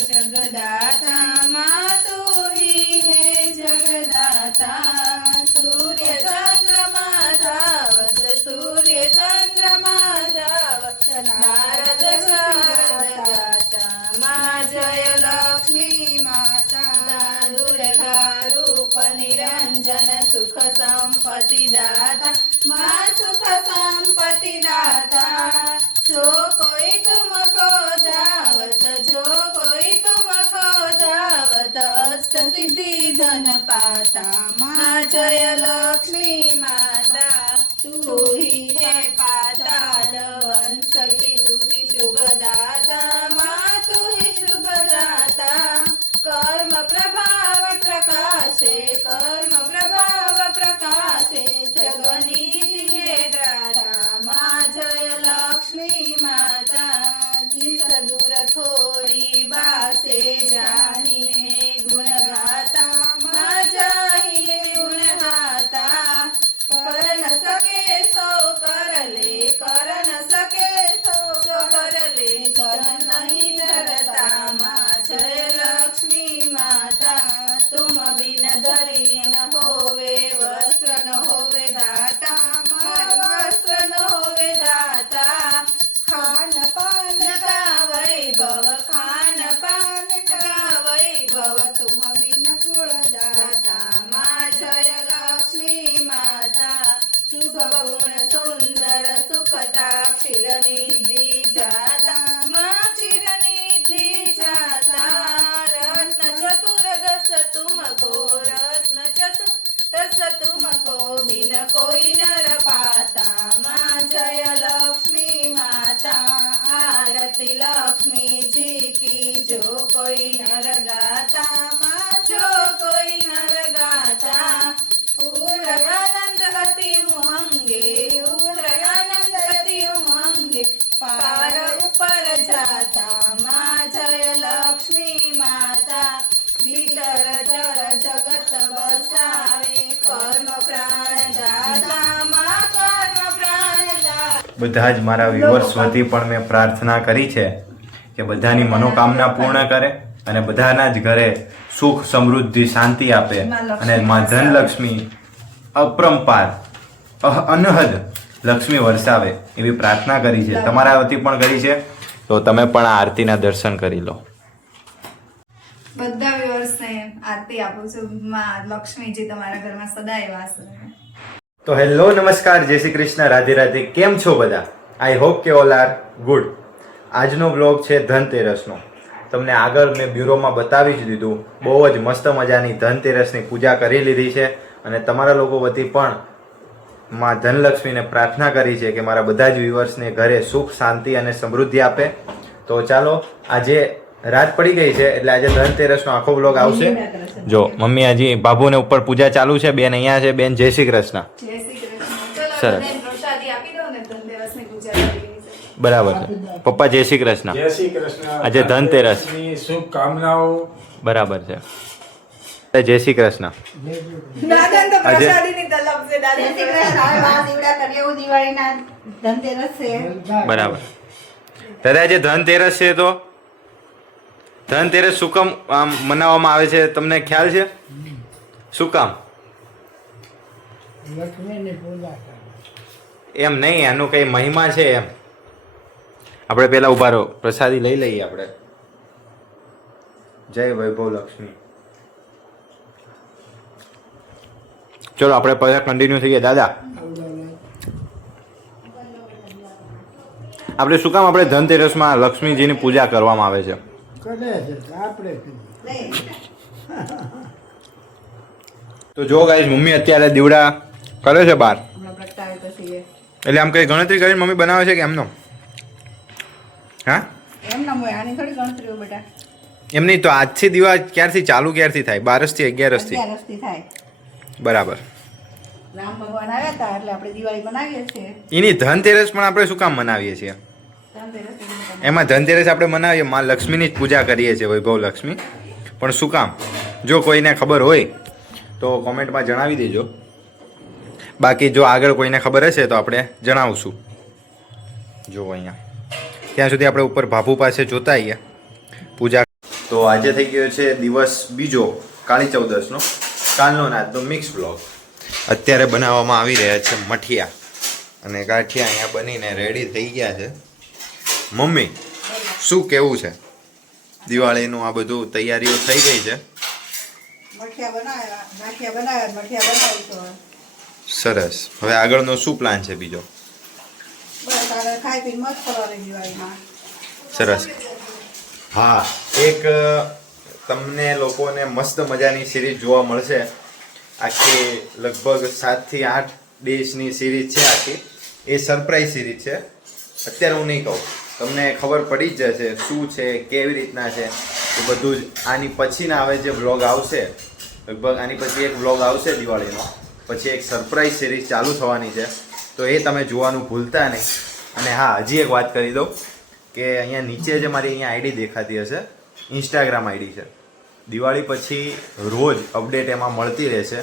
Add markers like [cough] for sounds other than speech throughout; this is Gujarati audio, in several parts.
जगदाता मातुरी हे जगदाता. सूर्य चंद्र माधाव सूर्य चंद्र माधाव नारद शारदाता मा जय माता. दुर्गा निरंजन सुख संपत्ति दाता मा सुख संपत्ति दाता જો કોઈ તુમકો ધાવત જો કોઈ તુમકો ધાવત અષ્ટ સિદ્ધિ ધન પાતા મા, જય લક્ષ્મી માતા, તુ હી હે પા बहुगुण सुंदर सुखताक्षिरनिधि जाता मा चिरनिधि जाता। रत्न चतुर रस तुमको रत्न चतुर रस तुमको बिन कोई न પાર ઉપર જાતા માં જય લક્ષ્મી માતા ભીતર જળ જગત બસાવે કર્મ પ્રાણ દાદા માં કર્મ પ્રાણ દાદા બધા જ મારા વ્યુઅર્સ વતી પણ મેં પ્રાર્થના કરી છે કે બધાની મનોકામના પૂર્ણ કરે અને બધાના જ ઘરે સુખ સમૃદ્ધિ શાંતિ આપે અને મા ધનલક્ષ્મી અપરંપાર અનહદ લક્ષ્મી વરસાવે એવી પ્રાર્થના કરી છે. તમારા વતી પણ કરી છે? તો તમે પણ આ આરતીના દર્શન કરી લો. બધા વ્યુઅર્સને આરતી આપું છું. માં લક્ષ્મીજી તમારા ઘરમાં સદાય વાસ તો હેલો નમસ્કાર. જય શ્રી કૃષ્ણ. રાધે રાધે. કેમ છો બધા? આઈ હોપ કે ઓલ આર ગુડ આજનો બ્લોગ છે ધનતેરસનો. તમને આગળ મેં બ્યુરોમાં બતાવી જ દીધું. બહુ જ મસ્ત મજાની ધનતેરસની પૂજા કરી લીધી છે અને તમારા લોકો વતી પણ માં ધનલક્ષ્મીને પ્રાર્થના કરી છે કે મારા બધા જ વ્યુઅર્સને ઘરે સુખ શાંતિ અને સમૃદ્ધિ આપે. તો ચાલો આજે રાત પડી ગઈ છે એટલે આજે ધનતેરસનો આખો બ્લોગ આવશે. જો મમ્મી હજી બાબુને ઉપર પૂજા ચાલુ છે બેન અહીંયા છે બેન જય શ્રી કૃષ્ણ. જય શ્રી કૃષ્ણ. ચલો સરસ. બધાને પ્રસાદી આપી દો ને ધનતેરસની પૂજા કરી છે. બરાબર છે. પપ્પા જય શ્રી કૃષ્ણ. જય શ્રી કૃષ્ણ. આજે ધનતેરસ. ધનતેરસની શુભકામનાઓ. બરાબર છે. જય શ્રી કૃષ્ણ. બરાબર. દાદા આજે ધનતેરસ છે તો? ધનતેરસ શું કામ આમ મનાવવામાં આવે છે? તમને ખ્યાલ છે? શું કામ? એમ નહીં એનું કઈ મહિમા છે એમ. આપણે પેલા ઊભા રહો. પ્રસાદી લઈ લઈએ આપણે. જય વૈભવ લક્ષ્મી. ચલો આપણે પછી કન્ટિન્યુ થઈએ. દાદા. આપણે શું કામ? આપણે ધનતેરસમાં લક્ષ્મીજીની પૂજા કરવામાં આવે છે. તો જો ગાઈશ મમ્મી અત્યારે દીવડા કરે છે બહાર. એટલે આમ કઈ ગણતરી કરીને મમ્મી બનાવે છે કે એમનો? હા? એમ ના હોય આની થોડી ગણતરીઓ બેટા. એમ નહીં તો આજથી દીવા ક્યારથી ચાલુ ક્યારથી થાય? બારસથી અગિયારસથી? અગિયારસથી થાય. બરાબર. રામ ભગવાન આવ્યા હતા એટલે આપણે દિવાળી મનાવીએ છીએ. એની ધનતેરસ પણ આપણે શું કામ મનાવીએ છીએ? એમાં ધનતેરસ આપણે મનાવીએ માં લક્ષ્મીની જ પૂજા કરીએ છીએ વૈભવ લક્ષ્મી. પણ શું કામ? જો કોઈને ખબર હોય તો કોમેન્ટમાં જણાવી દેજો. બાકી જો આગળ કોઈને ખબર હશે તો આપણે જણાવશું. જો અહીંયા. ત્યાં સુધી આપણે ઉપર ભાભુ પાસે જોતા આવીએ પૂજા. તો આજે થઈ ગયો છે દિવસ બીજો કાળી ચૌદસનો. કાલનો નાચનો મિક્સ બ્લોગ અત્યારે બનાવવામાં આવી રહ્યા છે મઠિયા. અને ગાંઠિયા અહીંયા બનીને રેડી થઈ ગયા છે. મમ્મી શું કેવું છે? દિવાળીનું આ બધું તૈયારીઓ થઈ ગઈ છે. સરસ. હવે આગળનો શું પ્લાન છે બીજો? સરસ. હા એક તમને લોકોને મસ્ત મજાની સિરીઝ જોવા મળશે. આખી લગભગ સાતથી આઠ ડેઝની સિરીઝ છે આખી. એ સરપ્રાઈઝ સિરીઝ છે. અત્યારે હું નહીં કહું. તમને ખબર પડી જ જશે શું છે, કેવી રીતના છે. એ બધું જ. આની પછીના હવે જે વ્લોગ આવશે, લગભગ આની પછી એક વ્લોગ આવશે દિવાળીનો. પછી એક સરપ્રાઈઝ સિરીઝ ચાલુ થવાની છે. તો એ તમે જોવાનું ભૂલતા નહીં. અને હા, હજી એક વાત કરી દઉં કે અહીંયા નીચે જે મારી અહીંયા આઈડી દેખાતી હશે ઇન્સ્ટાગ્રામ આઈડી છે. દિવાળી પછી રોજ અપડેટ એમાં મળતી રહેશે.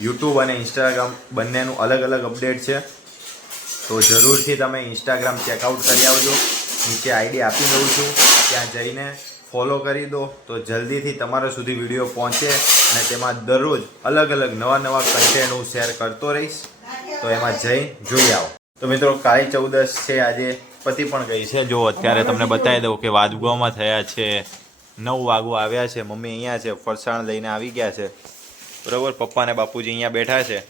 યુટ્યુબ અને ઇન્સ્ટાગ્રામ બંનેનું અલગ અલગ અપડેટ છે. તો જરૂરથી તમે ઇન્સ્ટાગ્રામ ચેકઆઉટ કરી આવજો. નીચે આઈડી આપી દઉં છું. ત્યાં જઈને ફોલો કરી દો. તો જલ્દીથી તમારા સુધી વીડિયો પહોંચે અને તેમાં દરરોજ અલગ અલગ નવા નવા કન્ટેન્ટ હું શેર કરતો રહીશ. તો એમાં જઈ જોઈ આવો. તો મિત્રો, કાળી ચૌદશ છે આજે. પતિ પણ ગઈ છે. જો અત્યારે તમને બતાવી દઉં કે વાદગુવામાં થયા છે. નવ વાગવા આવ્યા છે મમ્મી અહીંયા છે ફરસાણ લઈને આવી ગયા છે. બરાબર? પપ્પા અને બાપુજી અહીંયા બેઠા છે.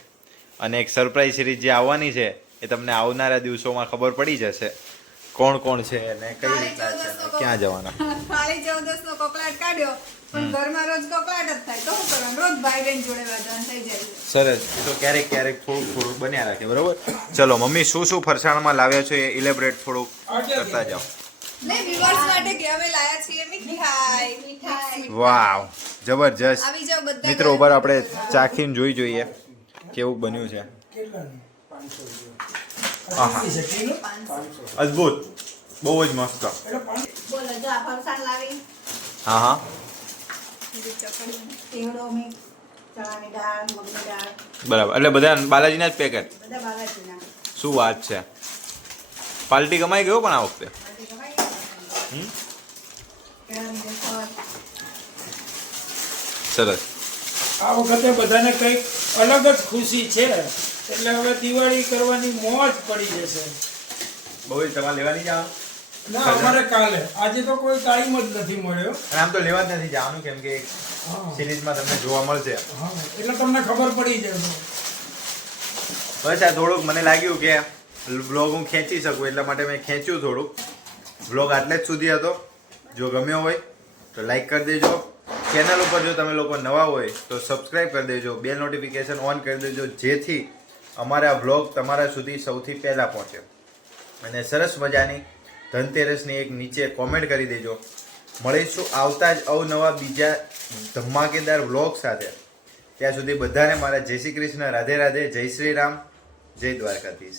અને એક સરપ્રાઈઝ સિરીઝ જે આવવાની છે એ તમને આવનારા દિવસોમાં ખબર પડી જશે. કોણ કોણ છે અને કઈ રીતના છે ક્યાં જવાના? [laughs] કાળી દસ નો કકળાટ કાઢ્યો પણ ઘરમાં રોજ કકળાટ જ થાય. તો શું કરવાનું? રોજ ભાઈ બહેન જોડે વાંચવાનું થઈ જાય સરસ. એ તો ક્યારેક ક્યારેક થોડુંક થોડુંક બન્યા રાખે બરોબર? ચલો મમ્મી શું શું ફરસાણમાં લાવ્યા છો એ ઇલેબરેટ થોડુંક કરતા જાઓ. ને viewers માટે કે અમે લાયા છીએ મીઠાઈ. મીઠાઈ. વાવ જબરજસ્ત. આવી જાઓ બધા મિત્રો ઉપર આપણે ચાખીને જોઈ જોઈએ કેવું બન્યું છે. આહા. અદ્ભુત. બહુ જ મસ્ત. બોલો જો આ ફરસાણ લાવી. હા હા ટીંગડો મિક્સ ચણાની દાળ મગની દાળ. બરાબર. એટલે બધા બાલાજીના જ પેકેટ બધા બાલાજીના. શું વાત છે. પાર્ટી કમાઈ ગયો પણ આ વખતે બાકી કમાઈ ગયા. હમ? કેળાની વેફર. સરસ. આ વખતે બધાને કંઈક અલગ જ ખુશી છે. એટલે હવે દિવાળી કરવાની મોજ પડી જશે. બહુ તમારે લેવાની જાઓ. ના અમારે કાલે. આજે તો કોઈ ટાઈમ જ નથી મળ્યો. આમ તો લેવા જ નથી જવાનું કેમ કે સિરીઝમાં તમને જોવા મળશે. એટલે તમને ખબર પડી જશે. બસ આ થોડુંક મને લાગ્યું કે બ્લોગ હું ખેંચી શકું એટલા માટે મેં ખેંચ્યું થોડુંક. બ્લોગ આટલે જ સુધી હતો. જો ગમ્યો હોય તો લાઈક કરી દેજો. ચેનલ ઉપર જો તમે લોકો નવા હોય તો સબસ્ક્રાઈબ કરી દેજો. બેલ નોટિફિકેશન ઓન કરી દેજો, જેથી અમારા વ્લોગ તમારા સુધી સૌથી પહેલાં પહોંચે. અને સરસ મજાની ધનતેરસની એક નીચે કોમેન્ટ કરી દેજો. મળીશું આવતા જ અવનવા બીજા ધમાકેદાર વ્લોગ સાથે. ત્યાં સુધી બધાને મારા જય શ્રી કૃષ્ણ, રાધે રાધે, જય શ્રી રામ, જય દ્વારકાધીશ.